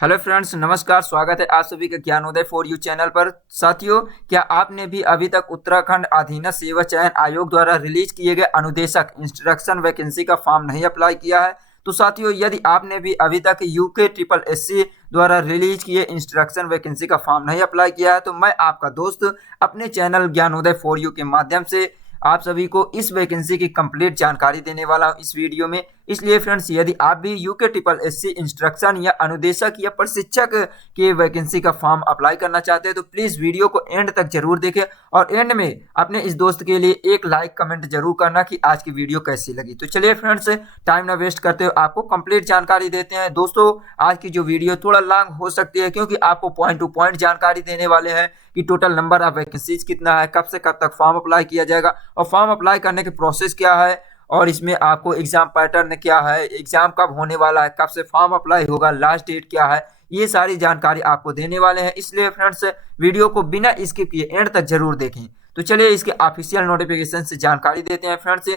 Hello friends, नमस्कार। स्वागत है आप सभी का ज्ञानोदय फॉर यू चैनल पर। साथियों, क्या आपने भी अभी तक उत्तराखंड अधीनस्थ सेवा चयन आयोग द्वारा रिलीज किए गए अनुदेशक इंस्ट्रक्शन वैकेंसी का फॉर्म नहीं अप्लाई किया है? तो साथियों, यदि आपने भी अभी तक यूके ट्रिपल एससी द्वारा रिलीज किए इंस्ट्रक्शन वैकेंसी का फॉर्म नहीं अप्लाई किया है, तो मैं आपका दोस्त अपने चैनल ज्ञानोदय फॉर यू के माध्यम से आप सभी को इस वैकेंसी की कंप्लीट जानकारी देने वाला हूं इस वीडियो में। इसलिए फ्रेंड्स, यदि आप भी यूके ट्रिपल एससी इंस्ट्रक्शन या अनुदेशक या प्रशिक्षक के वैकेंसी का फॉर्म अप्लाई करना चाहते हैं तो प्लीज वीडियो को एंड तक जरूर देखें और एंड में अपने इस दोस्त के लिए एक लाइक कमेंट जरूर करना कि आज की वीडियो कैसी लगी। तो चलिए फ्रेंड्स, टाइम ना वेस्ट करते हुए आपको कंप्लीट जानकारी देते हैं। दोस्तों, आज की जो वीडियो थोड़ा लॉन्ग हो सकती है क्योंकि आपको पॉइंट टू पॉइंट जानकारी देने वाले हैं कि टोटल नंबर ऑफ वैकेंसीज कितना है, कब से कब तक फॉर्म अप्लाई किया जाएगा और फॉर्म अप्लाई करने की प्रोसेस क्या है, और इसमें आपको एग्जाम पैटर्न क्या है, एग्जाम कब होने वाला है, कब से फॉर्म अप्लाई होगा, लास्ट डेट क्या है, ये सारी जानकारी आपको देने वाले हैं। इसलिए फ्रेंड्स, वीडियो को बिना स्किप किए एंड तक जरूर देखें। तो चलिए इसके ऑफिशियल नोटिफिकेशन से जानकारी देते हैं फ्रेंड्स।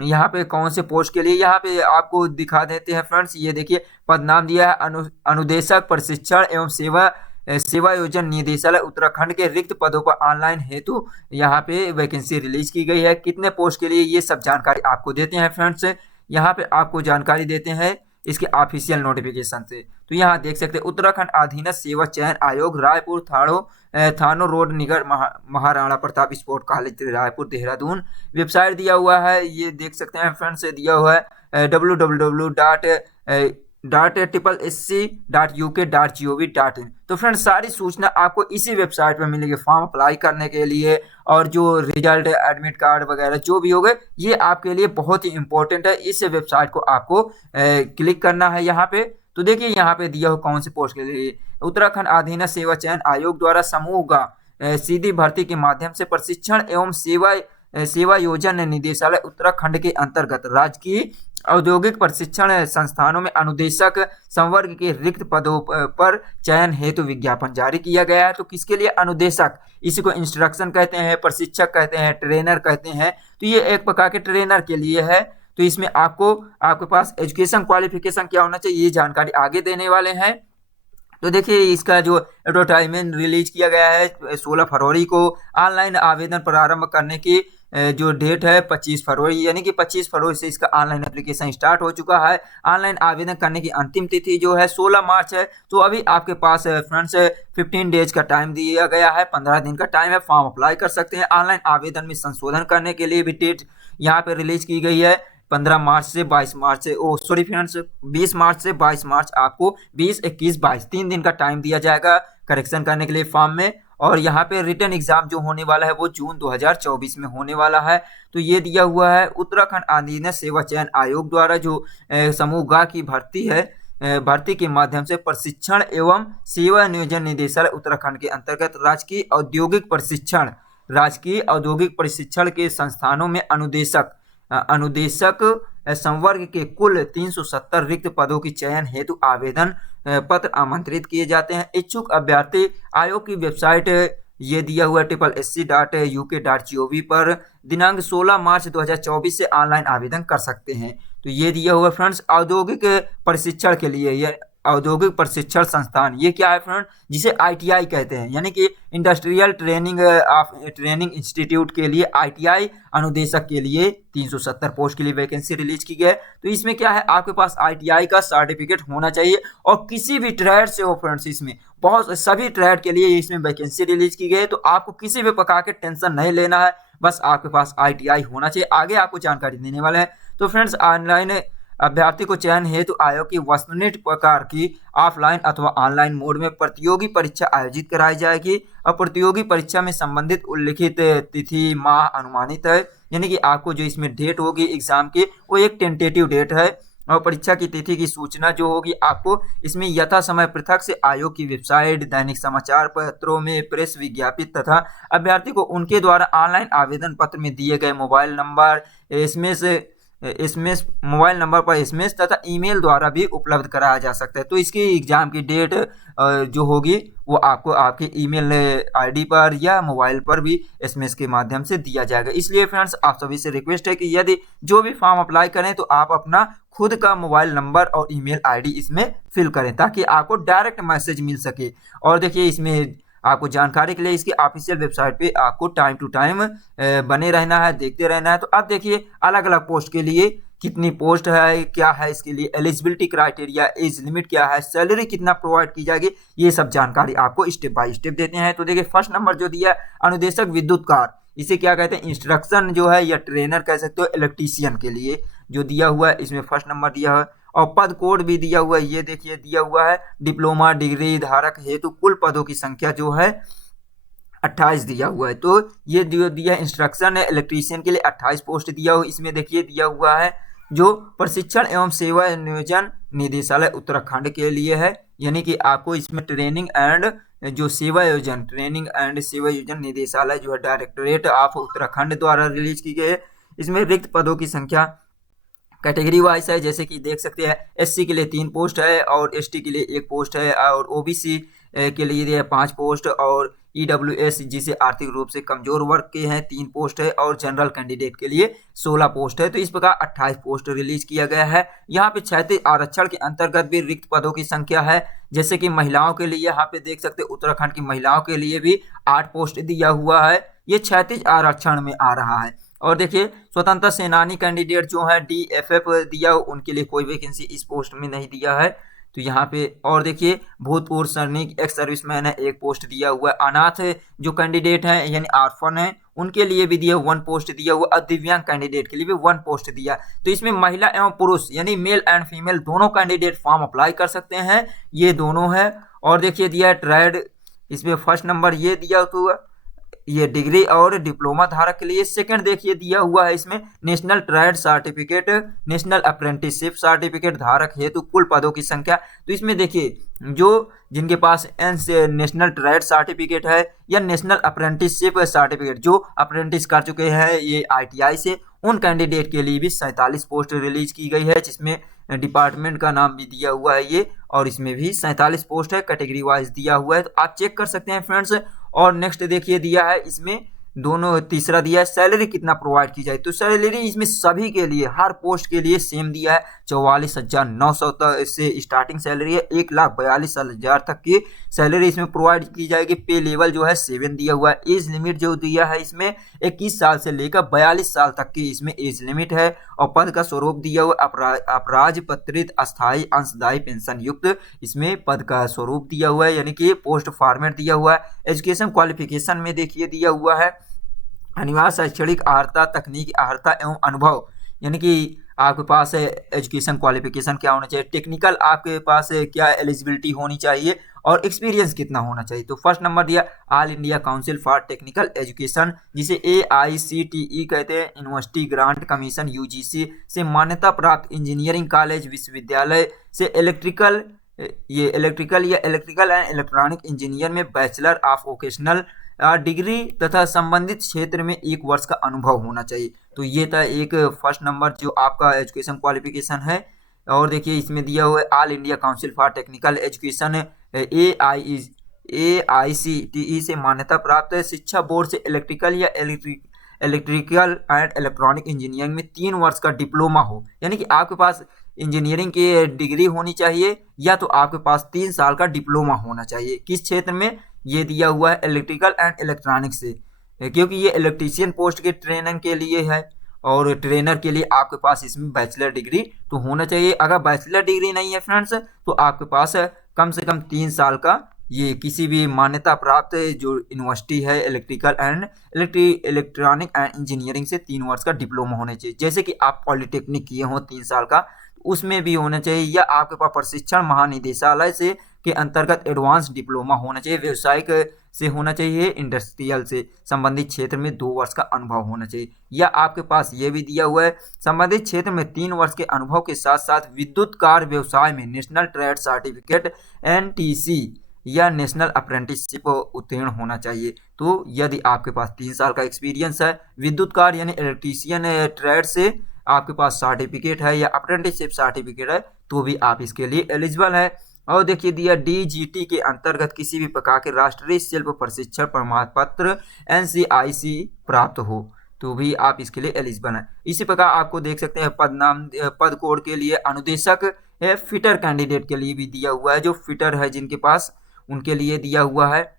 यहाँ पे कौन से पोस्ट के लिए यहाँ पे आपको दिखा देते हैं फ्रेंड्स। ये देखिए, पद नाम दिया है अनुदेशक प्रशिक्षण एवं सेवा योजना निदेशालय उत्तराखंड के रिक्त पदों पर ऑनलाइन हेतु यहाँ पे वैकेंसी रिलीज की गई है। कितने पोस्ट के लिए, ये सब जानकारी आपको देते हैं फ्रेंड्स। यहाँ पे आपको जानकारी देते हैं इसके ऑफिशियल नोटिफिकेशन से। तो यहाँ देख सकते हैं, उत्तराखंड अधीनस्थ सेवा चयन आयोग, रायपुर थानो रोड निगर Maharana Pratap sport college Raipur Dehradun. Website दिया हुआ है, ये देख सकते हैं फ्रेंड्स, दिया हुआ है www.SC.UK.gov.in। तो फ्रेंड्स, सारी सूचना आपको इसी वेबसाइट पर मिलेगी फॉर्म अप्लाई करने के लिए। और जो रिजल्ट, एडमिट कार्ड वगैरह जो भी होगा, ये आपके लिए बहुत ही इंपॉर्टेंट है। इस वेबसाइट को आपको क्लिक करना है यहाँ पे। तो देखिए, यहाँ पे दिया हो कौन से पोस्ट के लिए। उत्तराखंड अधीनस्थ सेवा चयन आयोग द्वारा समूह का सीधी भर्ती के माध्यम से प्रशिक्षण एवं सेवा योजना निदेशालय उत्तराखंड के अंतर्गत राजकीय औद्योगिक प्रशिक्षण संस्थानों में अनुदेशक संवर्ग के रिक्त पदों पर चयन हेतु विज्ञापन जारी किया गया है। तो किसके लिए? अनुदेशक। इसी को इंस्ट्रक्शन कहते हैं, प्रशिक्षक कहते हैं, ट्रेनर कहते हैं। तो ये एक प्रकार के ट्रेनर के लिए है। तो इसमें आपके पास एजुकेशन क्वालिफिकेशन क्या होना चाहिए, ये जानकारी आगे देने वाले हैं। तो देखिए, इसका जो एडवर्टाइजमेंट रिलीज किया गया है 16 फरवरी को। ऑनलाइन आवेदन प्रारंभ करने की जो डेट है 25 फरवरी, यानी कि 25 फरवरी से इसका ऑनलाइन एप्लीकेशन स्टार्ट हो चुका है। ऑनलाइन आवेदन करने की अंतिम तिथि जो है 16 मार्च है। तो अभी आपके पास फ्रेंड्स 15 डेज का टाइम दिया गया है, 15 दिन का टाइम है, फॉर्म अप्लाई कर सकते हैं। ऑनलाइन आवेदन में संशोधन करने के लिए भी डेट यहाँ पे रिलीज की गई है 15 मार्च से 22 मार्च से, सॉरी फ्रेंड्स, 20 मार्च से 22 मार्च आपको 20, 21, 22 3 दिन का टाइम दिया जाएगा करेक्शन करने के लिए फॉर्म में। और यहाँ पे रिटर्न एग्जाम जो होने वाला है वो जून 2024 में होने वाला है। तो ये दिया हुआ है उत्तराखंड अधीनस्थ सेवा चयन आयोग द्वारा जो समूह गा की भर्ती है, भर्ती के माध्यम से प्रशिक्षण एवं सेवा नियोजन निदेशालय उत्तराखंड के अंतर्गत राजकीय औद्योगिक प्रशिक्षण के संस्थानों में अनुदेशक संवर्ग के कुल 370 रिक्त पदों की चयन हेतु आवेदन पत्र आमंत्रित किए जाते हैं। इच्छुक अभ्यर्थी आयोग की वेबसाइट ये दिया हुआ SC.UK.gov पर दिनांक 16 मार्च 2024 से ऑनलाइन आवेदन कर सकते हैं। तो ये दिया हुआ फ्रेंड्स औद्योगिक प्रशिक्षण के लिए, ये औद्योगिक प्रशिक्षण संस्थान, ये क्या है फ्रेंड, जिसे ITI कहते हैं, यानी कि इंडस्ट्रियल ट्रेनिंग इंस्टीट्यूट के लिए ITI अनुदेशक के लिए 370 पोस्ट के लिए वैकेंसी रिलीज की गई है। तो इसमें क्या है, आपके पास ITI का सर्टिफिकेट होना चाहिए और किसी भी ट्रेड से हो फ्रेंड्स। इसमें बहुत सभी ट्रेड के लिए इसमें वैकेंसी रिलीज की गई है। तो आपको किसी भी प्रकार के टेंशन नहीं लेना है, बस आपके पास ITI होना चाहिए। आगे आपको जानकारी देने वाले हैं। तो फ्रेंड्स, ऑनलाइन अभ्यर्थी को चयन हेतु आयोग की वस्तुनिष्ठ प्रकार की ऑफलाइन अथवा ऑनलाइन मोड में प्रतियोगी परीक्षा आयोजित कराई जाएगी और प्रतियोगी परीक्षा में संबंधित उल्लिखित तिथि माह अनुमानित है, यानी कि आपको जो इसमें डेट होगी एग्जाम की वो एक टेंटेटिव डेट है। और परीक्षा की तिथि की सूचना जो होगी आपको इसमें यथा समय पृथक से आयोग की वेबसाइट, दैनिक समाचार पत्रों में प्रेस विज्ञापित तथा अभ्यर्थी को उनके द्वारा ऑनलाइन आवेदन पत्र में दिए गए mobile number, SMS SMS, mobile number पर एसएमएस तथा ईमेल द्वारा भी उपलब्ध कराया जा सकता है। तो इसकी एग्जाम की डेट जो होगी वो आपको आपके ईमेल आईडी पर या मोबाइल पर भी एसएमएस के माध्यम से दिया जाएगा। इसलिए फ्रेंड्स आप सभी से रिक्वेस्ट है कि यदि जो भी फॉर्म अप्लाई करें तो आप अपना खुद का मोबाइल नंबर और ईमेल आईडी इसमें फिल करें ताकि आपको डायरेक्ट मैसेज मिल सके। और देखिए इसमें आपको जानकारी के लिए इसकी ऑफिशियल वेबसाइट पे आपको टाइम टू टाइम बने रहना है, देखते रहना है। तो अब देखिए अलग अलग पोस्ट के लिए कितनी पोस्ट है, क्या है इसके लिए एलिजिबिलिटी क्राइटेरिया, एज लिमिट क्या है, सैलरी कितना प्रोवाइड की जाएगी, ये सब जानकारी आपको स्टेप बाय स्टेप देते हैं। तो देखिए फर्स्ट नंबर जो दिया अनुदेशक विद्युत कार, इसे क्या कहते हैं, इंस्ट्रक्शन जो है या ट्रेनर कह सकते हो इलेक्ट्रीशियन के लिए जो दिया हुआ है, इसमें फर्स्ट नंबर दिया है। और पद कोड भी दिया हुआ है, ये देखिए दिया हुआ है डिप्लोमा डिग्री धारक हेतु कुल पदों की संख्या जो है 28 दिया हुआ है। तो ये जो दिया इंस्ट्रक्शन है इलेक्ट्रीशियन के लिए 28 पोस्ट दिया हुआ। इसमें देखिए दिया हुआ है जो प्रशिक्षण एवं सेवा नियोजन निदेशालय उत्तराखंड के लिए है, यानी कि आपको इसमें ट्रेनिंग एंड जो सेवा योजन, ट्रेनिंग एंड सेवा योजन निदेशालय जो है डायरेक्टरेट ऑफ उत्तराखंड द्वारा रिलीज की गई है। इसमें रिक्त पदों की संख्या कैटेगरी वाइज है, जैसे कि देख सकते हैं एससी के लिए 3 पोस्ट है और एसटी के लिए 1 पोस्ट है और ओबीसी के लिए 5 पोस्ट और ईडब्ल्यूएस जिसे आर्थिक रूप से कमजोर वर्ग के हैं 3 पोस्ट है और जनरल कैंडिडेट के लिए 16 पोस्ट है। तो इस प्रकार 28 पोस्ट रिलीज किया गया है। यहाँ पे क्षैतिज आरक्षण के अंतर्गत भी रिक्त पदों की संख्या है, जैसे कि महिलाओं के लिए यहाँ पे देख सकते हैं उत्तराखंड की महिलाओं के लिए भी 8 पोस्ट दिया हुआ है, ये क्षैतिज आरक्षण में आ रहा है। और देखिए स्वतंत्र सेनानी कैंडिडेट जो है डीएफएफ दिया, उनके लिए कोई वैकेंसी इस पोस्ट में नहीं दिया है। तो यहाँ पे और देखिए भूतपूर्व सैनिक एक्स सर्विसमैन है 1 पोस्ट दिया हुआ है। अनाथ जो कैंडिडेट हैं यानी आर्फन है उनके लिए भी दिया 1 पोस्ट दिया हुआ और दिव्यांग कैंडिडेट के लिए भी 1 पोस्ट दिया। तो इसमें महिला एवं पुरुष यानी मेल एंड फीमेल दोनों कैंडिडेट फॉर्म अप्लाई कर सकते हैं, ये दोनों है। और देखिए दिया ट्रेड, इसमें फर्स्ट नंबर ये दिया हुआ ये डिग्री और डिप्लोमा धारक के लिए। सेकंड देखिए दिया हुआ है इसमें national trade certificate, national apprenticeship certificate धारक हेतु कुल पदों की संख्या। तो इसमें देखिए जो जिनके पास नेशनल ट्रेड सर्टिफिकेट है या नेशनल अप्रेंटिसशिप सर्टिफिकेट जो अप्रेंटिस कर चुके हैं ये आईटीआई से, उन कैंडिडेट के लिए भी 47 पोस्ट रिलीज की गई है, जिसमें डिपार्टमेंट का नाम भी दिया हुआ है ये, और इसमें भी 47 पोस्ट है, कैटेगरी वाइज दिया हुआ है। तो आप चेक कर सकते हैं फ्रेंड्स। और नेक्स्ट देखिए दिया है इसमें दोनों, तीसरा दिया है सैलरी कितना प्रोवाइड की जाए। तो सैलरी इसमें सभी के लिए हर पोस्ट के लिए सेम दिया है, 44,900 से स्टार्टिंग सैलरी है, 1,42,000 तक की सैलरी इसमें प्रोवाइड की जाएगी। पे लेवल जो है 7 दिया हुआ है। एज लिमिट जो दिया है इसमें 21 साल से लेकर 42 साल तक की इसमें एज लिमिट है। और पद का स्वरूप दिया हुआ अपराजपत्रित अस्थायी अंशदायी पेंशन युक्त इसमें पद का स्वरूप दिया हुआ है, यानी कि पोस्ट फॉर्मेट दिया हुआ है। एजुकेशन क्वालिफिकेशन में देखिए दिया हुआ है अनिवार्य शैक्षणिक अर्हता, तकनीकी अर्हता एवं अनुभव, यानी कि आपके पास एजुकेशन क्वालिफिकेशन क्या होना चाहिए, टेक्निकल आपके पास क्या एलिजिबिलिटी होनी चाहिए और एक्सपीरियंस कितना होना चाहिए। तो फर्स्ट नंबर दिया all India council for technical education जिसे AICTE कहते हैं, यूनिवर्सिटी ग्रांट कमीशन UGC से मान्यता प्राप्त इंजीनियरिंग कॉलेज विश्वविद्यालय से इलेक्ट्रिकल या इलेक्ट्रिकल एंड इलेक्ट्रॉनिक इंजीनियर में बैचलर ऑफ वोकेशनल डिग्री तथा संबंधित क्षेत्र में 1 वर्ष का अनुभव होना चाहिए। तो ये था एक फर्स्ट नंबर जो आपका एजुकेशन क्वालिफिकेशन है। और देखिए इसमें दिया हुआ है all India council for technical education AICTE से मान्यता प्राप्त है, शिक्षा बोर्ड से इलेक्ट्रिकल या इलेक्ट्रिकल एंड इलेक्ट्रॉनिक इंजीनियरिंग में 3 वर्ष का डिप्लोमा हो, यानी कि आपके पास इंजीनियरिंग की डिग्री होनी चाहिए या तो आपके पास 3 साल का डिप्लोमा होना चाहिए। किस क्षेत्र में, ये दिया हुआ है इलेक्ट्रिकल एंड इलेक्ट्रॉनिक्स से, क्योंकि ये इलेक्ट्रीशियन पोस्ट के ट्रेनिंग के लिए है और ट्रेनर के लिए आपके पास इसमें बैचलर डिग्री तो होना चाहिए। अगर बैचलर डिग्री नहीं है फ्रेंड्स तो आपके पास कम से कम 3 साल का ये किसी भी मान्यता प्राप्त जो यूनिवर्सिटी है electrical and electronic and engineering से 3 वर्ष का डिप्लोमा होना चाहिए। जैसे कि आप पॉलिटेक्निक किए हो 3 साल का, उसमें भी होना चाहिए, या आपके पास प्रशिक्षण महानिदेशालय से के अंतर्गत एडवांस डिप्लोमा होना चाहिए, व्यवसायिक से होना चाहिए, इंडस्ट्रियल से संबंधित क्षेत्र में 2 वर्ष का अनुभव होना चाहिए। या आपके पास ये भी दिया हुआ है संबंधित क्षेत्र में 3 वर्ष के अनुभव के साथ साथ विद्युत कार व्यवसाय में नेशनल ट्रेड सर्टिफिकेट NTC या नेशनल अप्रेंटिसशिप उत्तीर्ण होना चाहिए। तो यदि आपके पास 3 साल का एक्सपीरियंस है विद्युत कार यानी इलेक्ट्रीशियन ट्रेड से आपके पास सर्टिफिकेट है या अप्रेंटिसशिप सर्टिफिकेट है तो भी आप इसके लिए एलिजिबल है। और देखिए दिया DGT के अंतर्गत किसी भी प्रकार के राष्ट्रीय शिल्प प्रशिक्षण प्रमाण पत्र NCIC प्राप्त हो तो भी आप इसके लिए एलिजिबल हैं। इसी प्रकार आपको देख सकते हैं पद कोड के लिए अनुदेशक है, फिटर कैंडिडेट के लिए भी दिया हुआ है, जो फिटर है जिनके पास उनके लिए दिया हुआ है।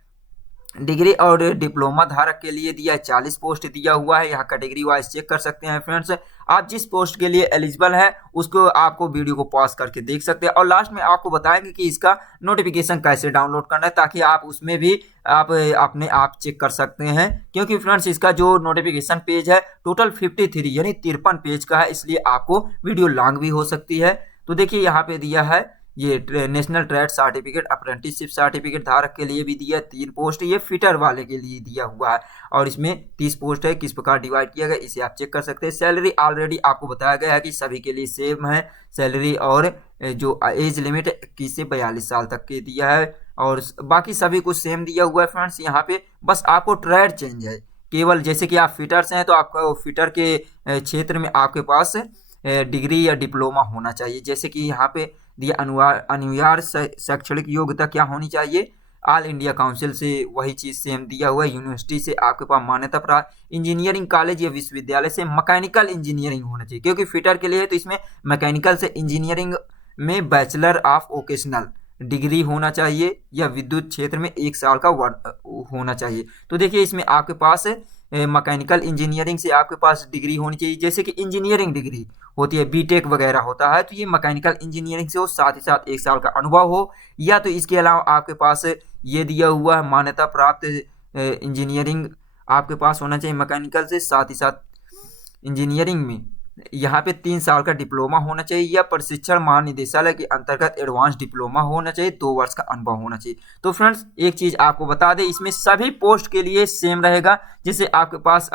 डिग्री और डिप्लोमा धारक के लिए दिया 40 पोस्ट दिया हुआ है। यहाँ कैटेगरी वाइज चेक कर सकते हैं फ्रेंड्स। आप जिस पोस्ट के लिए एलिजिबल है उसको आपको वीडियो को पॉज करके देख सकते हैं और लास्ट में आपको बताएंगे कि इसका नोटिफिकेशन कैसे डाउनलोड करना है ताकि आप उसमें भी आप अपने आप चेक कर सकते हैं। क्योंकि फ्रेंड्स इसका जो नोटिफिकेशन पेज है टोटल 53 यानी 53 पेज का है, इसलिए आपको वीडियो लॉन्ग भी हो सकती है। तो देखिए यहाँ पे दिया है ये national trade certificate apprenticeship certificate धारक के लिए भी दिया 3 पोस्ट, ये फिटर वाले के लिए दिया हुआ है और इसमें 30 पोस्ट है। किस प्रकार डिवाइड किया गया इसे आप चेक कर सकते हैं। सैलरी ऑलरेडी आपको बताया गया है कि सभी के लिए सेम है सैलरी, और जो एज लिमिट 21 से 42 साल तक के दिया है और बाकी सभी कुछ सेम दिया हुआ है फ्रेंड्स। यहाँ पे बस आपको ट्रेड चेंज है केवल, जैसे कि आप फिटर्स हैं तो आपका फिटर के क्षेत्र में आपके पास डिग्री या डिप्लोमा होना चाहिए। जैसे कि यहाँ पे दिया अनिवार्य शैक्षणिक योग्यता क्या होनी चाहिए, ऑल इंडिया काउंसिल से वही चीज़ सेम दिया हुआ है। यूनिवर्सिटी से आपके पास मान्यता प्राप्त इंजीनियरिंग कॉलेज या विश्वविद्यालय से मैकेनिकल इंजीनियरिंग होना चाहिए, क्योंकि फिटर के लिए है तो इसमें मैकेनिकल से इंजीनियरिंग में बैचलर ऑफ वोकेशनल डिग्री होना चाहिए या विद्युत क्षेत्र में 1 साल का होना चाहिए। तो देखिए इसमें आपके पास मैकेनिकल इंजीनियरिंग से आपके पास डिग्री होनी चाहिए। जैसे कि इंजीनियरिंग डिग्री होती है, बीटेक वगैरह होता है, तो ये मैकेनिकल इंजीनियरिंग से हो, साथ ही साथ 1 साल का अनुभव हो, या तो इसके अलावा आपके पास ये दिया हुआ है मान्यता प्राप्त इंजीनियरिंग आपके पास होना चाहिए मैकेनिकल से, साथ ही साथ इंजीनियरिंग में यहाँ पे 3 साल का डिप्लोमा होना चाहिए या प्रशिक्षण महानिदेशालय के अंतर्गत एडवांस डिप्लोमा होना चाहिए, 2 वर्ष का अनुभव होना चाहिए। तो फ्रेंड्स एक चीज़ आपको बता दें, इसमें सभी पोस्ट के लिए सेम रहेगा। जैसे आपके पास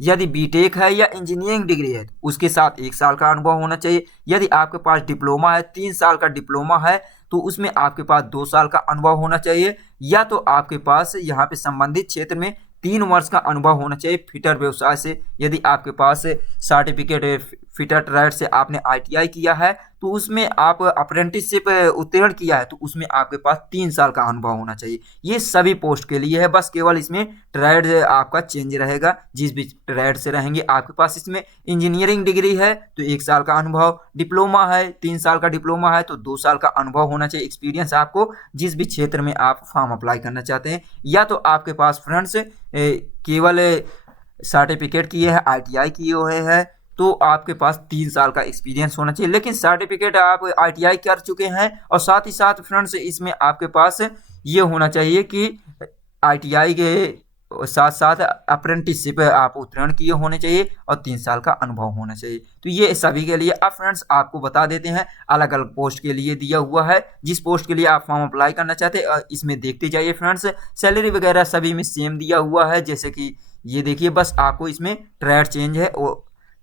यदि बीटेक है या इंजीनियरिंग डिग्री है तो उसके साथ 1 साल का अनुभव होना चाहिए। यदि आपके पास डिप्लोमा है, 3 साल का डिप्लोमा है, तो उसमें आपके पास 2 साल का अनुभव होना चाहिए, या तो आपके पास यहाँ पे संबंधित क्षेत्र में 3 वर्ष का अनुभव होना चाहिए फिटर व्यवसाय से। यदि आपके पास सर्टिफिकेट फिटर ट्रेड से आपने ITI किया है तो उसमें आप अप्रेंटिसशिप उत्तीर्ण किया है तो उसमें आपके पास 3 साल का अनुभव होना चाहिए। ये सभी पोस्ट के लिए है, बस केवल इसमें ट्रेड आपका चेंज रहेगा। जिस भी ट्रेड से रहेंगे आपके पास इसमें इंजीनियरिंग डिग्री है तो 1 साल का अनुभव, डिप्लोमा है 3 साल का डिप्लोमा है तो 2 साल का अनुभव होना चाहिए एक्सपीरियंस आपको, जिस भी क्षेत्र में आप फॉर्म अप्लाई करना चाहते हैं। या तो आपके पास फ्रेंड्स केवल सर्टिफिकेट किए हैं, ITI किए हुए हैं, तो आपके पास 3 साल का एक्सपीरियंस होना चाहिए। लेकिन सर्टिफिकेट आप ITI कर चुके हैं और साथ ही साथ फ्रेंड्स इसमें आपके पास ये होना चाहिए कि ITI के साथ साथ अप्रेंटिसशिप आप उत्तीर्ण किए होने चाहिए और 3 साल का अनुभव होना चाहिए। तो ये सभी के लिए। अब फ्रेंड्स आपको बता देते हैं अलग अलग पोस्ट के लिए दिया हुआ है, जिस पोस्ट के लिए आप फॉर्म अप्लाई करना चाहते हैं इसमें देखते जाइए फ्रेंड्स। सैलरी वगैरह सभी में सेम दिया हुआ है, जैसे कि ये देखिए, बस आपको इसमें ट्रेड चेंज है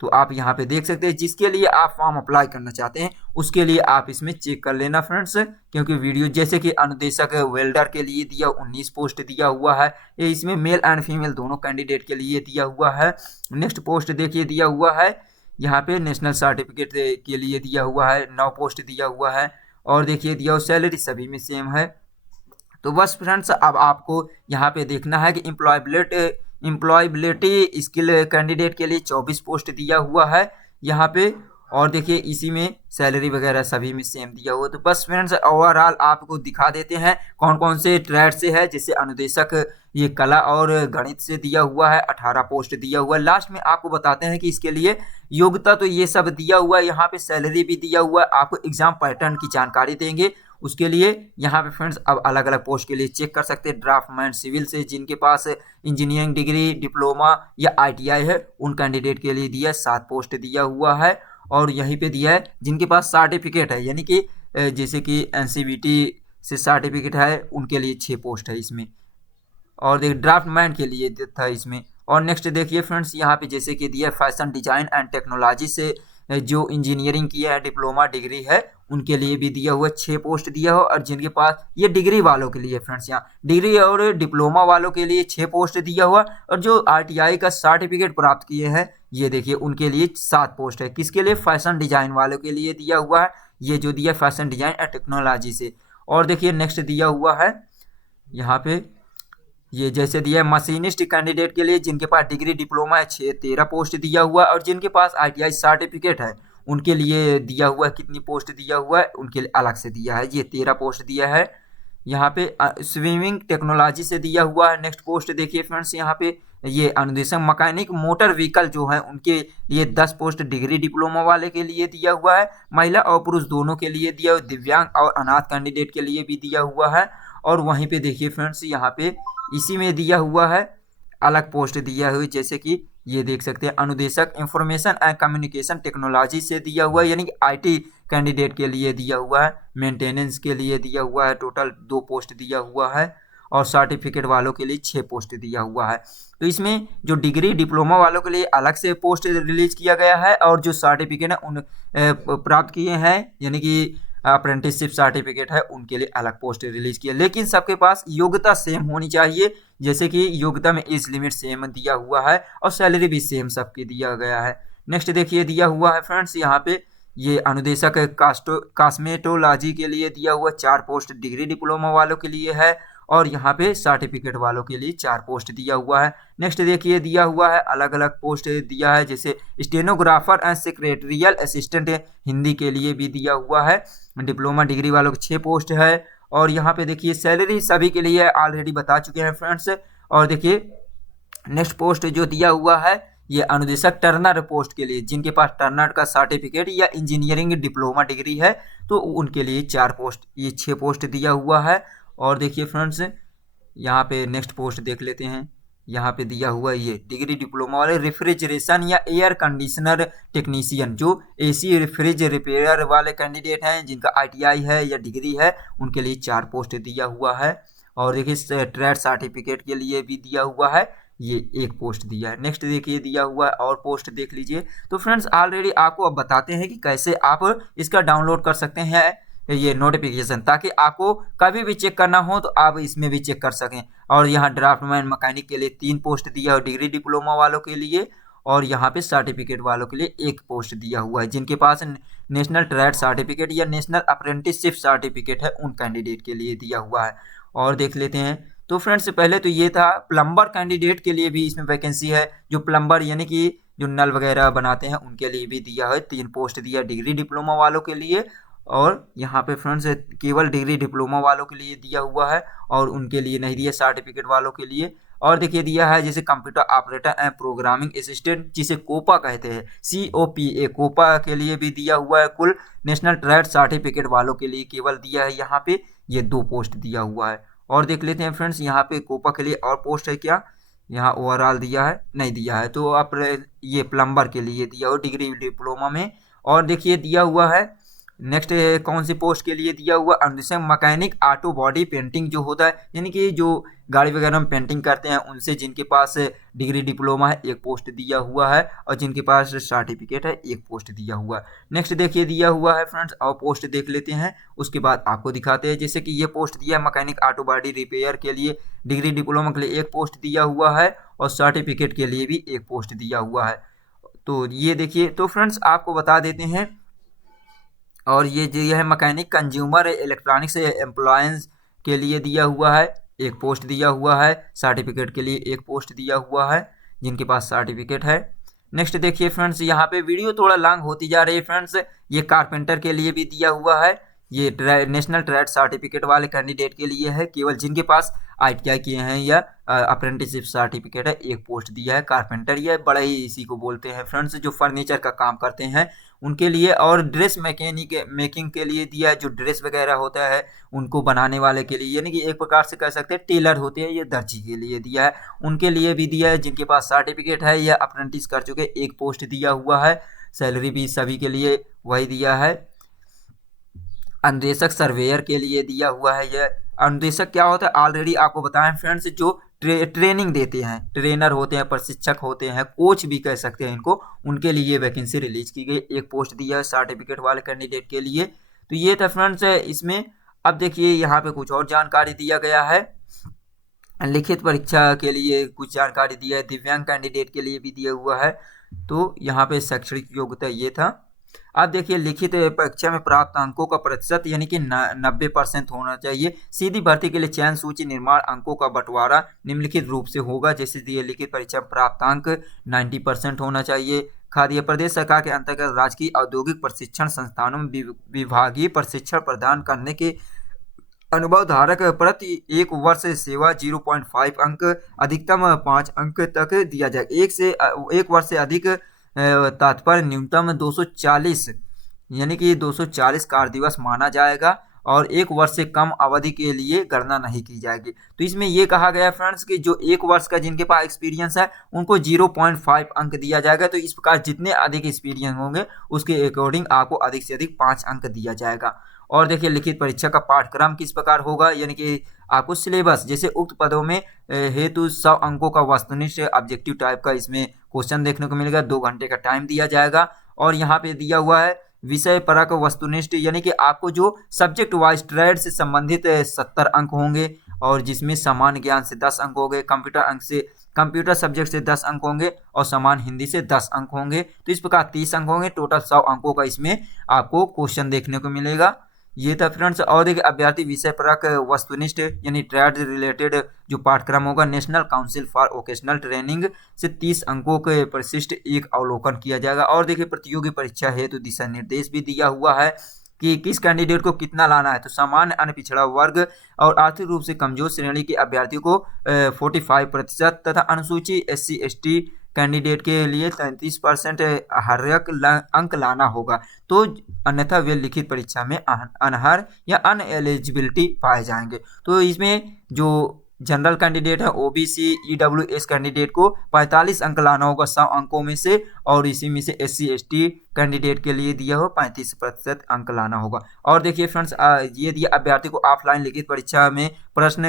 तो आप यहाँ पे देख सकते हैं। जिसके लिए आप फॉर्म अप्लाई करना चाहते हैं उसके लिए आप इसमें चेक कर लेना फ्रेंड्स, क्योंकि वीडियो जैसे कि अनुदेशक वेल्डर के लिए दिया 19 पोस्ट दिया हुआ है, ये इसमें मेल एंड फीमेल दोनों कैंडिडेट के लिए दिया हुआ है। नेक्स्ट पोस्ट देखिए दिया हुआ है यहाँ पे नेशनल सर्टिफिकेट के लिए दिया हुआ है, 9 पोस्ट दिया हुआ है और देखिए दिया हुआ सैलरी सभी में सेम है। तो बस फ्रेंड्स अब आपको यहाँ पे देखना है कि एम्प्लॉयबिलिटी स्किल कैंडिडेट के लिए 24 पोस्ट दिया हुआ है यहाँ पे, और देखिए इसी में सैलरी वगैरह सभी में सेम दिया हुआ। तो बस फ्रेंड्स ओवरऑल आपको दिखा देते हैं कौन कौन से ट्रेड से है। जैसे अनुदेशक ये कला और गणित से दिया हुआ है, 18 पोस्ट दिया हुआ है। लास्ट में आपको बताते हैं कि इसके लिए योग्यता तो ये सब दिया हुआ है, यहाँ पे सैलरी भी दिया हुआ है, आपको एग्जाम पैटर्न की जानकारी देंगे उसके लिए। यहाँ पे फ्रेंड्स अब अलग अलग पोस्ट के लिए चेक कर सकते हैं। ड्राफ्टमैन सिविल से जिनके पास इंजीनियरिंग डिग्री डिप्लोमा या ITI है उन कैंडिडेट के लिए दिया 7 पोस्ट दिया हुआ है, और यहीं पे दिया है जिनके पास सर्टिफिकेट है, यानी कि जैसे कि NCVT से सर्टिफिकेट है उनके लिए 6 पोस्ट है इसमें, और देखिए ड्राफ्टमैन के लिए था इसमें। और नेक्स्ट देखिए फ्रेंड्स यहाँ पे जैसे कि दिया फैशन डिजाइन एंड टेक्नोलॉजी से जो इंजीनियरिंग किया है डिप्लोमा डिग्री है उनके लिए भी दिया हुआ है 6 पोस्ट दिया हो। और जिनके पास ये डिग्री वालों के लिए फ्रेंड्स, यहाँ डिग्री और डिप्लोमा वालों के लिए 6 पोस्ट दिया हुआ। और जो आरटीआई का सर्टिफिकेट प्राप्त किए हैं ये देखिए उनके लिए 7 पोस्ट है। किसके लिए? फैशन डिजाइन वालों के लिए दिया हुआ है, ये जो दिया फैशन डिजाइन और टेक्नोलॉजी से। और देखिए नेक्स्ट दिया हुआ है यहाँ पे, ये जैसे दिया है मशीनिस्ट कैंडिडेट के लिए जिनके पास डिग्री डिप्लोमा है 13 पोस्ट दिया हुआ है। और जिनके पास आईटीआई सर्टिफिकेट है उनके लिए दिया हुआ है, कितनी पोस्ट दिया हुआ है उनके लिए अलग से दिया है, ये 13 पोस्ट दिया है। यहाँ पे स्विमिंग टेक्नोलॉजी से दिया हुआ है। नेक्स्ट पोस्ट देखिए फ्रेंड्स, यहाँ पे ये अनुदेशक मैकेनिक मोटर व्हीकल जो है उनके लिए 10 पोस्ट डिग्री डिप्लोमा वाले के लिए दिया हुआ है। महिला और पुरुष दोनों के लिए दिया हुआ, दिव्यांग और अनाथ कैंडिडेट के लिए भी दिया हुआ है। और वहीं पे देखिए फ्रेंड्स यहाँ पे इसी में दिया हुआ है अलग पोस्ट दिया हुआ, जैसे कि ये देख सकते हैं अनुदेशक इंफॉर्मेशन एंड कम्युनिकेशन टेक्नोलॉजी से दिया हुआ है, यानी कि आईटी कैंडिडेट के लिए दिया हुआ है। मेंटेनेंस के लिए दिया हुआ है, टोटल 2 पोस्ट दिया हुआ है। और सर्टिफिकेट वालों के लिए 6 पोस्ट दिया हुआ है। तो इसमें जो डिग्री डिप्लोमा वालों के लिए अलग से पोस्ट रिलीज किया गया है, और जो सर्टिफिकेट है उन प्राप्त किए हैं यानी कि अप्रेंटिसशिप सर्टिफिकेट है उनके लिए अलग पोस्ट रिलीज किया। लेकिन सबके पास योग्यता सेम होनी चाहिए, जैसे कि योग्यता में एज लिमिट सेम दिया हुआ है और सैलरी भी सेम सबके दिया गया है। नेक्स्ट देखिए दिया हुआ है फ्रेंड्स यहाँ पे ये अनुदेशक कॉस्मेटोलॉजी के लिए दिया हुआ 4 पोस्ट डिग्री डिप्लोमा वालों के लिए है। और यहाँ पे सर्टिफिकेट वालों के लिए 4 पोस्ट दिया हुआ है। नेक्स्ट देखिए दिया हुआ है अलग अलग पोस्ट दिया है, जैसे stenographer and secretarial assistant Hindi के लिए भी दिया हुआ है। डिप्लोमा डिग्री वालों के 6 पोस्ट है। और यहाँ पे देखिए सैलरी सभी के लिए ऑलरेडी बता चुके हैं फ्रेंड्स। और देखिए नेक्स्ट पोस्ट जो दिया हुआ है ये अनुदेशक टर्नर पोस्ट के लिए, जिनके पास टर्नर का सर्टिफिकेट या इंजीनियरिंग डिप्लोमा डिग्री है तो उनके लिए 4 पोस्ट, ये 6 पोस्ट दिया हुआ है। और देखिए फ्रेंड्स यहाँ पे नेक्स्ट पोस्ट देख लेते हैं, यहाँ पे दिया हुआ ये डिग्री डिप्लोमा वाले रेफ्रिजरेशन या एयर कंडीशनर टेक्नीशियन, जो एसी फ्रिज रिपेयर वाले कैंडिडेट हैं जिनका आईटीआई है या डिग्री है उनके लिए 4 पोस्ट दिया हुआ है। और देखिए ट्रेड सर्टिफिकेट के लिए भी दिया हुआ है, ये 1 पोस्ट दिया है। नेक्स्ट देखिए दिया हुआ है और पोस्ट देख लीजिए। तो फ्रेंड्स ऑलरेडी आपको अब बताते हैं कि कैसे आप इसका डाउनलोड कर सकते हैं ये नोटिफिकेशन, ताकि आपको कभी भी चेक करना हो तो आप इसमें भी चेक कर सकें। और यहाँ ड्राफ्टमैन मैकेनिक के लिए 3 पोस्ट दिया है डिग्री डिप्लोमा वालों के लिए। और यहाँ पे सर्टिफिकेट वालों के लिए 1 पोस्ट दिया हुआ है, जिनके पास नेशनल ट्रेड सर्टिफिकेट या नेशनल अप्रेंटिसशिप सर्टिफिकेट है उन कैंडिडेट के लिए दिया हुआ है। और देख लेते हैं। तो फ्रेंड्स पहले तो ये था प्लम्बर कैंडिडेट के लिए भी इसमें वैकेंसी है, जो प्लम्बर यानी कि जो नल वगैरह बनाते हैं उनके लिए भी दिया है, 3 पोस्ट दिया डिग्री डिप्लोमा वालों के लिए। और यहाँ पे फ्रेंड्स केवल डिग्री डिप्लोमा वालों के लिए दिया हुआ है और उनके लिए नहीं दिया सर्टिफिकेट वालों के लिए। और देखिए दिया है जैसे computer operator and programming assistant, जिसे कोपा कहते हैं, COPA, कोपा के लिए भी दिया हुआ है। कुल नेशनल ट्रेड सर्टिफिकेट वालों के लिए केवल दिया है यहाँ पे ये 2 पोस्ट दिया हुआ है। और देख लेते हैं फ्रेंड्स यहाँ पे कोपा के लिए और पोस्ट है क्या, यहाँ ओवरऑल दिया है, नहीं दिया है। तो आप ये प्लम्बर के लिए दिया हो डिग्री डिप्लोमा में। और देखिए दिया हुआ है नेक्स्ट कौन सी पोस्ट के लिए दिया हुआ, अनुदेशक मैकेनिक ऑटो बॉडी पेंटिंग जो होता है, यानी कि जो गाड़ी वगैरह में पेंटिंग करते हैं उनसे जिनके पास डिग्री डिप्लोमा है 1 पोस्ट दिया हुआ है। और जिनके पास सर्टिफिकेट है 1 पोस्ट दिया हुआ है। नेक्स्ट देखिए दिया हुआ है फ्रेंड्स और पोस्ट देख लेते हैं, उसके बाद आपको दिखाते हैं। जैसे कि ये पोस्ट दिया है मैकेनिक ऑटो बॉडी रिपेयर के लिए, डिग्री डिप्लोमा के लिए 1 पोस्ट दिया हुआ है और सर्टिफिकेट के लिए भी 1 पोस्ट दिया हुआ है। तो ये देखिए, तो फ्रेंड्स आपको बता देते हैं। और ये जो है मैकेनिक कंज्यूमर इलेक्ट्रॉनिक्स एम्प्लॉयंस के लिए दिया हुआ है, 1 पोस्ट दिया हुआ है। सर्टिफिकेट के लिए 1 पोस्ट दिया हुआ है जिनके पास सर्टिफिकेट है। नेक्स्ट देखिए फ्रेंड्स, यहाँ पे वीडियो थोड़ा लॉन्ग होती जा रही है फ्रेंड्स। ये कारपेंटर के लिए भी दिया हुआ है, ये नेशनल ट्रेड सर्टिफिकेट वाले कैंडिडेट के लिए है, केवल जिनके पास ITI किए हैं या अप्रेंटिसशिप सर्टिफिकेट है 1 पोस्ट दिया है। कारपेंटर ये बड़ा ही इसी को बोलते हैं फ्रेंड्स, जो फर्नीचर का काम करते हैं उनके लिए। और ड्रेस मेकिंग के लिए दिया है, जो ड्रेस वगैरह होता है उनको बनाने वाले के लिए, यानी कि एक प्रकार से कह सकते हैं टेलर होते हैं, ये दर्जी के लिए दिया है, उनके लिए भी दिया है। जिनके पास सर्टिफिकेट है या अप्रेंटिस कर चुके 1 पोस्ट दिया हुआ है। सैलरी भी सभी के लिए वही दिया है। अनुदेशक सर्वेयर के लिए दिया हुआ है। यह अनुदेशक क्या होता है ऑलरेडी आपको बताएं फ्रेंड्स, जो ट्रेनिंग देते हैं, ट्रेनर होते हैं, प्रशिक्षक होते हैं, कोच भी कह सकते हैं इनको, उनके लिए वैकेंसी रिलीज की गई। 1 पोस्ट दिया है सर्टिफिकेट वाले कैंडिडेट के लिए। तो ये था फ्रेंड्स इसमें। अब देखिए यहाँ पे कुछ और जानकारी दिया गया है। लिखित परीक्षा के लिए कुछ जानकारी दिया है, दिव्यांग कैंडिडेट के लिए भी दिया हुआ है। तो यहाँ पे शैक्षणिक योग्यता ये था। अब देखिए लिखित परीक्षा में प्राप्त अंकों का प्रतिशत यानी कि 90% होना चाहिए। सीधी भर्ती के लिए चयन सूची निर्माण अंकों का बंटवारा निम्नलिखित रूप से होगा, जैसे दिए लिखित परीक्षा में प्राप्त अंक 90% होना चाहिए। खाद्य प्रदेश सरकार के अंतर्गत राजकीय औद्योगिक प्रशिक्षण संस्थानों में विभागीय प्रशिक्षण प्रदान करने के अनुभव धारक प्रति एक वर्ष सेवा 0.5 अंक अधिकतम 5 अंक तक दिया जाएगा। एक वर्ष से अधिक तात्पर्य न्यूनतम 240 यानी कि 240 कार्य दिवस माना जाएगा और एक वर्ष से कम अवधि के लिए गणना नहीं की जाएगी। तो इसमें ये कहा गया फ्रेंड्स कि जो एक वर्ष का जिनके पास एक्सपीरियंस है उनको 0.5 अंक दिया जाएगा। तो इस प्रकार जितने अधिक एक्सपीरियंस होंगे उसके अकॉर्डिंग आपको अधिक से अधिक 5 अंक दिया जाएगा। और देखिए लिखित परीक्षा का पाठ्यक्रम किस प्रकार होगा, यानी कि आपको सिलेबस जैसे उक्त पदों में हेतु 100 अंकों का वस्तुनिष्ठ ऑब्जेक्टिव टाइप का इसमें क्वेश्चन देखने को मिलेगा। 2 घंटे का टाइम दिया जाएगा और यहाँ पे दिया हुआ है विषय परक वस्तुनिष्ठ यानी कि आपको जो सब्जेक्ट वाइज ट्रेड से संबंधित 70 अंक होंगे और जिसमें सामान्य ज्ञान से 10 अंक होंगे, कंप्यूटर सब्जेक्ट से 10 अंक होंगे और सामान्य हिंदी से 10 अंक होंगे। तो इस प्रकार 30 अंक होंगे। टोटल 100 अंकों का इसमें आपको क्वेश्चन देखने को मिलेगा। ये था फ्रेंड्स। और देखिए अभ्यर्थी विषय परक वस्तुनिष्ठ यानी ट्रेड रिलेटेड जो पाठ्यक्रम होगा national council for vocational training से 30 अंकों के परिशिष्ट एक अवलोकन किया जाएगा। और देखिए प्रतियोगी परीक्षा हेतु दिशा निर्देश भी दिया हुआ है कि किस कैंडिडेट को कितना लाना है। तो सामान्य अन्य पिछड़ा वर्ग और आर्थिक रूप से कमजोर श्रेणी के अभ्यर्थियों को 45% तथा अनुसूचित SC ST कैंडिडेट के लिए 33% हर्यक अंक लाना होगा। तो अन्यथा वे लिखित परीक्षा में अनर्ह या अनएलिजिबिलिटी पाए जाएंगे। तो इसमें जो जनरल कैंडिडेट है OBC EWS कैंडिडेट को 45 अंक लाना होगा 100 अंकों में से, और इसी में से SC ST कैंडिडेट के लिए दिया हो 35% अंक लाना होगा। और देखिए फ्रेंड्स ये दिया अभ्यर्थी को ऑफलाइन लिखित परीक्षा में प्रश्न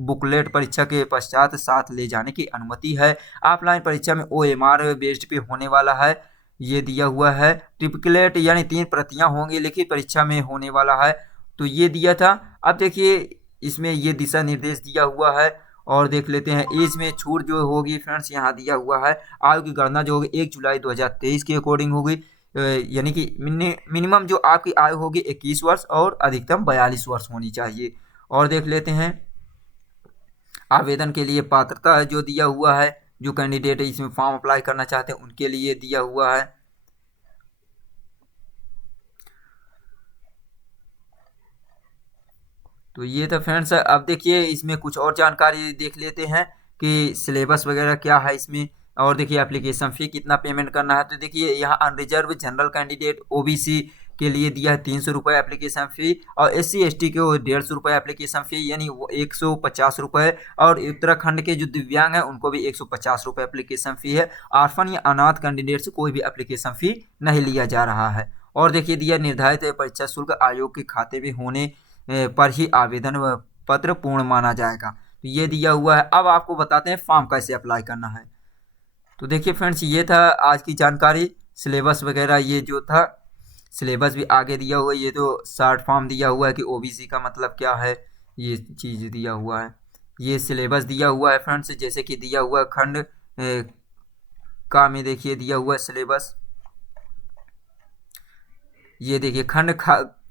बुकलेट परीक्षा के पश्चात साथ ले जाने की अनुमति है। ऑफलाइन परीक्षा में OMR बेस्ड पे होने वाला है, ये दिया हुआ है। ट्रिपलेट यानी 3 प्रतियां होंगी, लिखित परीक्षा में होने वाला है, तो ये दिया था। अब देखिए इसमें ये दिशा निर्देश दिया हुआ है और देख लेते हैं। एज में छूट जो होगी फ्रेंड्स यहाँ दिया हुआ है। आयु की गणना जो होगी 1 जुलाई 2023 के अकॉर्डिंग होगी, यानी कि मिनिमम जो आपकी आयु होगी 21 वर्ष और अधिकतम 42 वर्ष होनी चाहिए। और देख लेते हैं आवेदन के लिए पात्रता जो दिया हुआ है, जो कैंडिडेट इसमें फॉर्म अप्लाई करना चाहते हैं उनके लिए दिया हुआ है। तो ये था फ्रेंड्स। अब देखिए इसमें कुछ और जानकारी देख लेते हैं कि सिलेबस वगैरह क्या है इसमें। और देखिए एप्लीकेशन फ़ी कितना पेमेंट करना है। तो देखिए यहाँ अनरिजर्व जनरल कैंडिडेट OBC के लिए दिया है 300 रुपये एप्लीकेशन फ़ी, और SC ST के 150 रुपये एप्लीकेशन फ़ी यानी वो 150 रुपये, और उत्तराखंड के जो दिव्यांग हैं उनको भी 150 रुपये एप्लीकेशन फ़ी है। आर्फन या अनाथ कैंडिडेट से कोई भी एप्लीकेशन फ़ी नहीं लिया जा रहा है। और देखिए दिया निर्धारित परीक्षा शुल्क आयोग के खाते में होने पर ही आवेदन पत्र पूर्ण माना जाएगा। तो ये दिया हुआ है। अब आपको बताते हैं फॉर्म कैसे अप्लाई करना है। तो देखिए फ्रेंड्स ये था आज की जानकारी। सिलेबस वगैरह ये जो था सिलेबस भी आगे दिया हुआ है। ये तो शॉर्ट फॉर्म दिया हुआ है कि OBC का मतलब क्या है, ये चीज़ दिया हुआ है। ये सिलेबस दिया हुआ है फ्रेंड्स, जैसे कि दिया हुआ खंड का में देखिए दिया हुआ है सिलेबस। ये देखिए खंड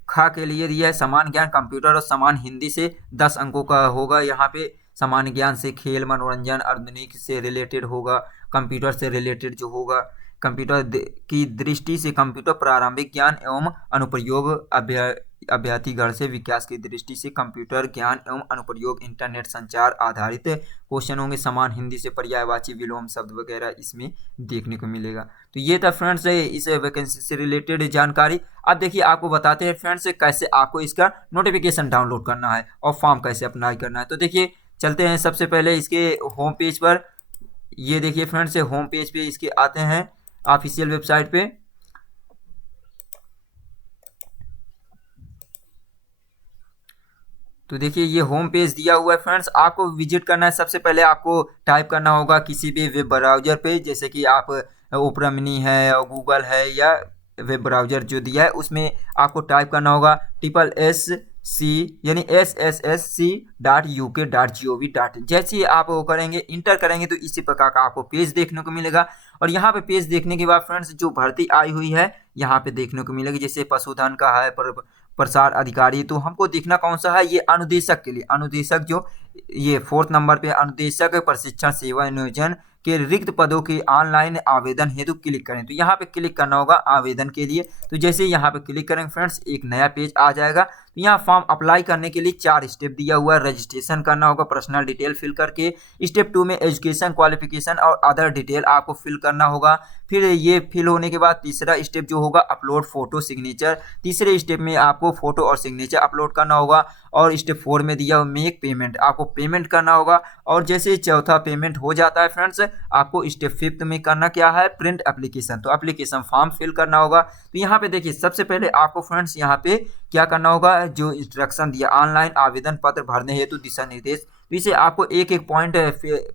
खा के लिए दिया है सामान्य ज्ञान कंप्यूटर और सामान्य हिंदी से 10 अंकों का होगा। यहाँ पे सामान्य ज्ञान से खेल मनोरंजन आधुनिक से रिलेटेड होगा, कंप्यूटर से रिलेटेड जो होगा, कंप्यूटर की दृष्टि से कंप्यूटर प्रारंभिक ज्ञान एवं अनुप्रयोग अभ्यर्थीगण से विकास की दृष्टि से कंप्यूटर ज्ञान एवं अनुप्रयोग इंटरनेट संचार आधारित क्वेश्चन होंगे। समान हिंदी से पर्यायवाची विलोम शब्द वगैरह इसमें देखने को मिलेगा। तो ये था फ्रेंड्स इस वैकेंसी से रिलेटेड जानकारी। अब देखिए आपको बताते हैं फ्रेंड्स कैसे आपको इसका नोटिफिकेशन डाउनलोड करना है और फॉर्म कैसे अप्लाई करना है। तो देखिए चलते हैं सबसे पहले इसके होम पेज पर। ये देखिए फ्रेंड्स होम पेज पे इसके आते हैं ऑफिशियल वेबसाइट पे। तो देखिए ये होम पेज दिया हुआ है फ्रेंड्स। आपको विजिट करना है, सबसे पहले आपको टाइप करना होगा किसी भी वेब ब्राउजर पे, जैसे कि आप ओपेरा मिनी है और गूगल है या वेब ब्राउज़र जो दिया है उसमें आपको टाइप करना होगा SSC यानी ssc.uk.gov.in। जैसे ही आप वो करेंगे, इंटर करेंगे, तो इसी प्रकार का आपको पेज देखने को मिलेगा। और यहाँ पे पेज देखने के बाद फ्रेंड्स जो भर्ती आई हुई है यहाँ पे देखने को मिलेगी, जैसे पशुधन का है, प्रसार अधिकारी। तो हमको देखना कौन सा है, ये अनुदेशक के लिए, अनुदेशक जो ये 4th नंबर पे अनुदेशक प्रशिक्षण सेवा नियोजन के रिक्त पदों के ऑनलाइन आवेदन हेतु क्लिक करें। तो यहाँ पे क्लिक करना होगा आवेदन के लिए। तो जैसे ही यहाँ पे क्लिक करेंगे फ्रेंड्स एक नया पेज आ जाएगा। तो यहाँ फॉर्म अप्लाई करने के लिए 4 स्टेप दिया हुआ है। रजिस्ट्रेशन करना होगा पर्सनल डिटेल फिल करके। स्टेप 2 में एजुकेशन क्वालिफिकेशन और अदर डिटेल आपको फिल करना होगा। फिर ये फिल होने के बाद तीसरा स्टेप जो होगा अपलोड फोटो सिग्नेचर। तीसरे स्टेप में आपको फोटो और सिग्नेचर अपलोड करना होगा। और स्टेप 4 में दिया हुआ मेक पेमेंट, आपको पेमेंट करना होगा। और जैसे चौथा पेमेंट हो जाता है फ्रेंड्स, आपको स्टेप 5 में करना क्या है, प्रिंट एप्लीकेशन। तो एप्लीकेशन फॉर्म फिल करना होगा। तो यहाँ पे देखिए सबसे पहले आपको फ्रेंड्स यहाँ पे क्या करना होगा, जो इंस्ट्रक्शन दिया ऑनलाइन आवेदन पत्र भरने हेतु दिशा निर्देश, तो इसे आपको एक एक पॉइंट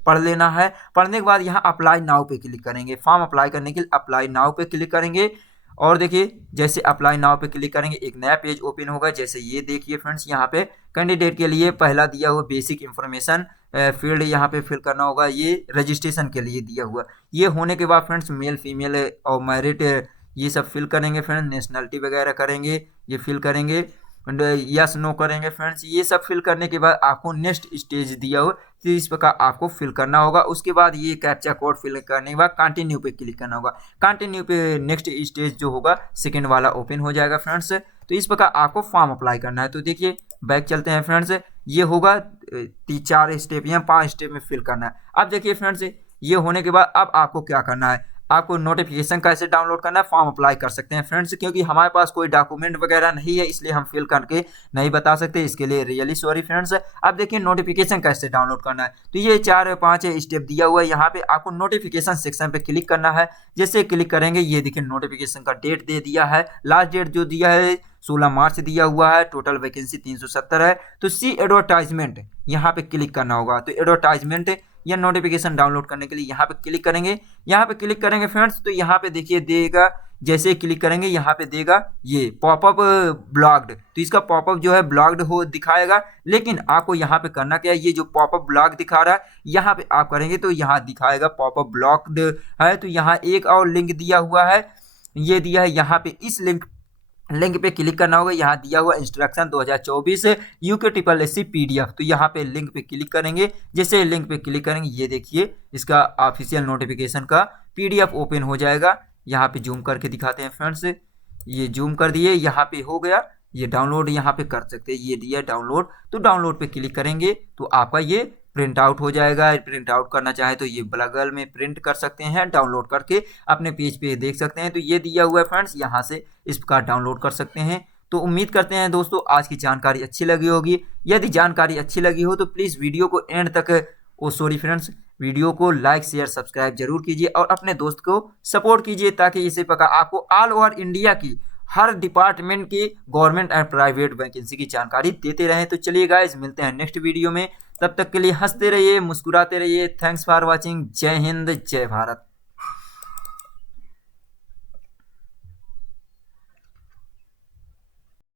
पढ़ लेना है। पढ़ने के बाद यहाँ अप्लाई नाउ पे क्लिक करेंगे। फॉर्म अप्लाई करने के लिए अप्लाई नाउ पे क्लिक करेंगे। और देखिए जैसे अप्लाई नाउ पे क्लिक करेंगे एक नया पेज ओपन होगा। जैसे ये देखिए फ्रेंड्स यहाँ पे कैंडिडेट के लिए पहला दिया हुआ बेसिक इन्फॉर्मेशन फील्ड यहाँ पे फिल करना होगा, ये रजिस्ट्रेशन के लिए दिया हुआ। ये होने के बाद फ्रेंड्स मेल फीमेल और मैरिट ये सब फिल करेंगे फ्रेंड्स, नेशनलिटी वगैरह करेंगे, ये फिल करेंगे, यस नो करेंगे फ्रेंड्स। ये सब फिल करने के बाद आपको नेक्स्ट स्टेज दिया हो, तो इस प्रकार आपको फिल करना होगा। उसके बाद ये कैप्चा कोड फिल करने के बाद कंटिन्यू पे क्लिक करना होगा। कंटिन्यू पे नेक्स्ट स्टेज जो होगा सेकंड वाला ओपन हो जाएगा फ्रेंड्स। तो इस प्रकार आपको फॉर्म अप्लाई करना है। तो देखिए बैक चलते हैं फ्रेंड्स, ये होगा 4 स्टेप या 5 स्टेप में फिल करना है। अब देखिए फ्रेंड्स ये होने के बाद अब आपको क्या करना है, आपको नोटिफिकेशन कैसे डाउनलोड करना है, फॉर्म अप्लाई कर सकते हैं फ्रेंड्स। क्योंकि हमारे पास कोई डॉक्यूमेंट वगैरह नहीं है इसलिए हम फिल करके नहीं बता सकते, इसके लिए रियली सॉरी फ्रेंड्स। अब देखिए नोटिफिकेशन कैसे डाउनलोड करना है। तो ये 4-5 स्टेप दिया हुआ है। यहाँ पे आपको नोटिफिकेशन सेक्शन पे क्लिक करना है। जैसे क्लिक करेंगे ये देखिए नोटिफिकेशन का डेट दे दिया है, लास्ट डेट जो दिया है 16 मार्च दिया हुआ है। टोटल वैकेंसी 370 है। तो सी एडवर्टाइजमेंट यहाँ पे क्लिक करना होगा। तो एडवर्टाइजमेंट या नोटिफिकेशन डाउनलोड करने के लिए यहाँ पे क्लिक करेंगे। यहाँ पे क्लिक करेंगे फ्रेंड्स तो यहाँ पे देखिए देगा, जैसे क्लिक करेंगे यहाँ पे देगा ये पॉपअप ब्लॉक्ड। तो इसका पॉपअप जो है ब्लॉक्ड हो दिखाएगा। लेकिन आपको यहाँ पे करना क्या है, ये जो पॉपअप ब्लॉक दिखा रहा है यहाँ पे आप करेंगे तो यहाँ दिखाएगा पॉपअप ब्लॉक्ड है। तो यहाँ एक और लिंक दिया हुआ है, ये दिया है यहाँ पे, इस लिंक पे क्लिक करना होगा। यहाँ दिया हुआ इंस्ट्रक्शन 2024 UKSSC PDF। तो यहाँ पे लिंक पे क्लिक करेंगे। जैसे लिंक पे क्लिक करेंगे ये देखिए इसका ऑफिशियल नोटिफिकेशन का PDF ओपन हो जाएगा। यहाँ पे जूम करके दिखाते हैं फ्रेंड्स, ये जूम कर दिए, यहाँ पे हो गया। ये डाउनलोड यहाँ पे कर सकते हैं, ये दिया डाउनलोड। तो डाउनलोड पे क्लिक करेंगे तो आपका ये प्रिंट आउट हो जाएगा। प्रिंट आउट करना चाहे तो ये बगल में प्रिंट कर सकते हैं, डाउनलोड करके अपने पेज पे देख सकते हैं। तो ये दिया हुआ है फ्रेंड्स, यहाँ से इस प्रकार डाउनलोड कर सकते हैं। तो उम्मीद करते हैं दोस्तों आज की जानकारी अच्छी लगी होगी। यदि जानकारी अच्छी लगी हो तो प्लीज़ वीडियो को एंड तक फ्रेंड्स वीडियो को लाइक शेयर सब्सक्राइब जरूर कीजिए और अपने दोस्त को सपोर्ट कीजिए, ताकि इसी प्रकार आपको ऑल ओवर इंडिया की हर डिपार्टमेंट की गवर्नमेंट एंड प्राइवेट वैकेंसी की जानकारी देते रहें। तो चलिए गाइस मिलते हैं नेक्स्ट वीडियो में, तब तक के लिए हंसते रहिए, मुस्कुराते रहिए। Thanks for watching. जय हिंद, जय भारत।